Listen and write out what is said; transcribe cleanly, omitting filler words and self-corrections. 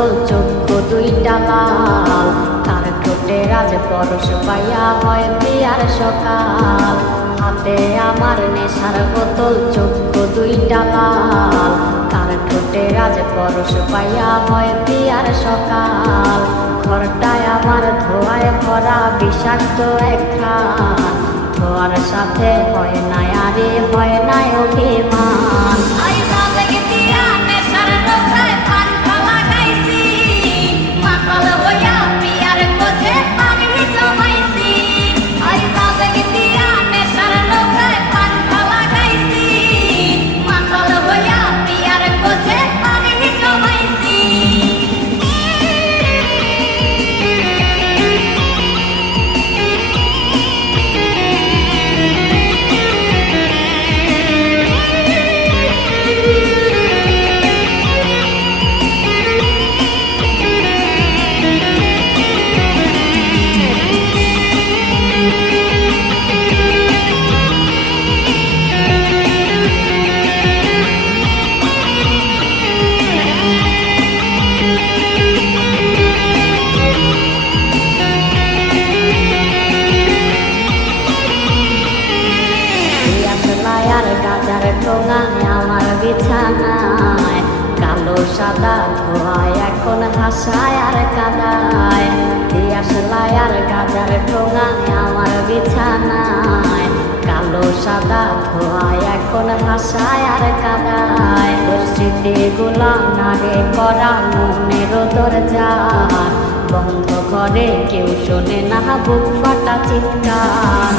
বোতল, চক্ষু দুইটা লাল, তার ঠোঁটে রাজ পরশ পাইয়া হয় বিয়ার সকাল। হাতে আমার নেশার বোতল, চক্ষু দুইটা লাল, তার ঠোঁটে রাজ পরশ পাইয়া হয় বিয়ার সকাল। ঘরটায় আমার ধোঁয়ায় ভরা বিষাক্ত একখান, ধোঁয়ার সাথে হয় না আরে হয় না অভিমান। গাজার ঠোঙায় আমার বিছানায়, কালো সাদা ধোঁয়ায় এখন হাসায় আর কাদায়। দিয়াশলাই আর গাজার ঠোঙায় আমার বিছানায়, কালো সাদা ধোঁয়ায় এখন হাসায় আর কাদায়। তোর স্মৃতিগুলা নারে করা মনের দরজা বন্ধ করে, কেউ শোনে না বুক ফাটা চিৎকার।